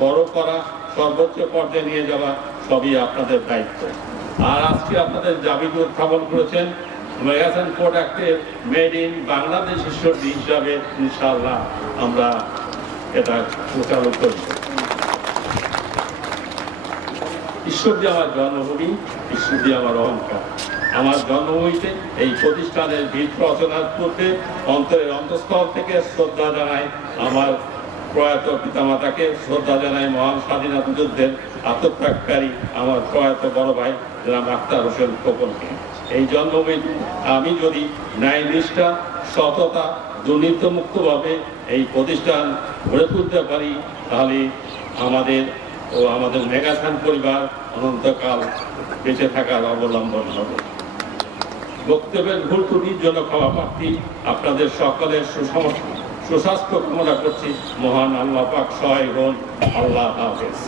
বড় করা, সর্বোচ্চ পর্যায়ে নিয়ে যাওয়া সবই আপনাদের দায়িত্ব। আর আজকে আপনাদের দাবিটি উত্থাপন করেছেন মেগাসন প্রোডাক্টের মেড ইন বাংলাদেশ ঈশ্বরদী হিসাবে, ইনশাআল্লাহ আমরা এটা প্রচারও করি। ঈশ্বরদী আমার জন্মভূমি, ঈশ্বরদী আমার অহংকার। আমার জন্মভূমিতে এই প্রতিষ্ঠানের ভিত রচনার পূর্বে অন্তরের অন্তঃস্থল থেকে শ্রদ্ধা জানাই আমার প্রয়াত পিতামাতাকে, শ্রদ্ধা জানাই মহান স্বাধীনতা যুদ্ধের আত্মত্যাগকারী আমার প্রয়াত বড় ভাই জনাব আখতার হোসেন খোকনকে। এই জন্মভূমি আমি যদি ন্যায় নিষ্ঠা, সততা, দুর্নীতিমুক্তভাবে এই প্রতিষ্ঠান গড়ে তুলতে পারি, তাহলে আমাদের মেগাসন পরিবার অনন্তকাল বেঁচে থাকার অবলম্বন হবে। বক্তব্যের ভুল ত্রুটির জন্য ক্ষমা প্রার্থী। আপনাদের সকলের সুস্বাস্থ্য কামনা করছি। মহান আল্লাহ পাক সহায় হন। আল্লাহ হাফেজ।